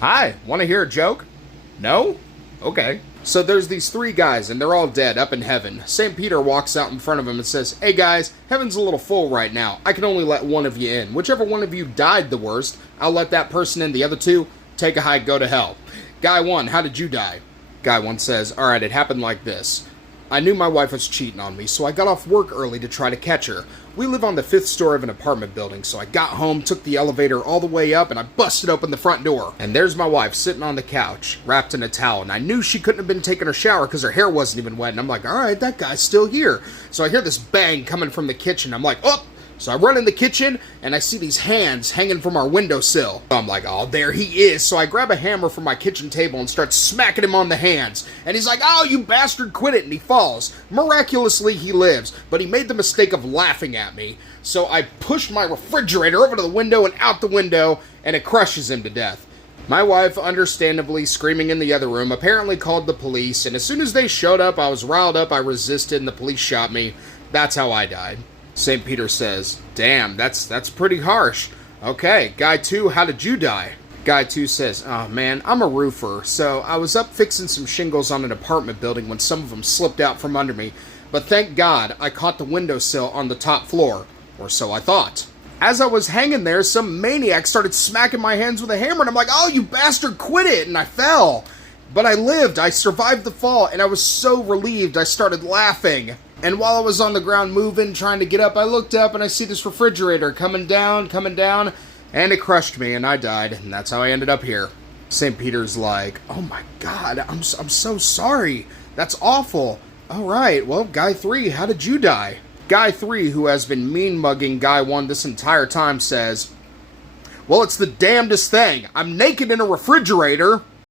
Hi, want to hear a joke? No? Okay. So there's these three guys, and they're all dead up in heaven. St. Peter walks out in front of them and says, "Hey guys, heaven's a little full right now. I can only let one of you in. Whichever one of you died the worst, I'll let that person in. The other two, take a hike, go to hell." Guy one, how did you die? Guy one says, "Alright, it happened like this. I knew my wife was cheating on me, so I got off work early to try to catch her. We live on the 5th story of an apartment building, so I got home, took the elevator all the way up, and I busted open the front door. And there's my wife sitting on the couch, wrapped in a towel, and I knew she couldn't have been taking her shower because her hair wasn't even wet, and I'm like, alright, that guy's still here. So I hear this bang coming from the kitchen. I'm like, oh! So I run in the kitchen, and I see these hands hanging from our windowsill. I'm like, oh, there he is. So I grab a hammer from my kitchen table and start smacking him on the hands. And he's like, oh, you bastard, quit it, and he falls. Miraculously, he lives, but he made the mistake of laughing at me. So I pushed my refrigerator over to the window and out the window, and it crushes him to death. My wife, understandably screaming in the other room, apparently called the police, and as soon as they showed up, I was riled up, I resisted, and the police shot me. That's how I died. St. Peter says, "Damn, that's pretty harsh. Okay, guy 2, how did you die?" Guy 2 says, "Oh man, I'm a roofer, so I was up fixing some shingles on an apartment building when some of them slipped out from under me, but thank God I caught the windowsill on the top floor, or so I thought. As I was hanging there, some maniac started smacking my hands with a hammer, and I'm like, oh, you bastard, quit it, and I fell. But I lived, I survived the fall, and I was so relieved I started laughing. And while I was on the ground moving, trying to get up, I looked up and I see this refrigerator coming down, and it crushed me and I died, and that's how I ended up here." St. Peter's like, "Oh my God, I'm so sorry. That's awful. Alright, well, guy 3, how did you die?" Guy 3, who has been mean-mugging guy 1 this entire time, says, "Well, it's the damnedest thing. I'm naked in a refrigerator."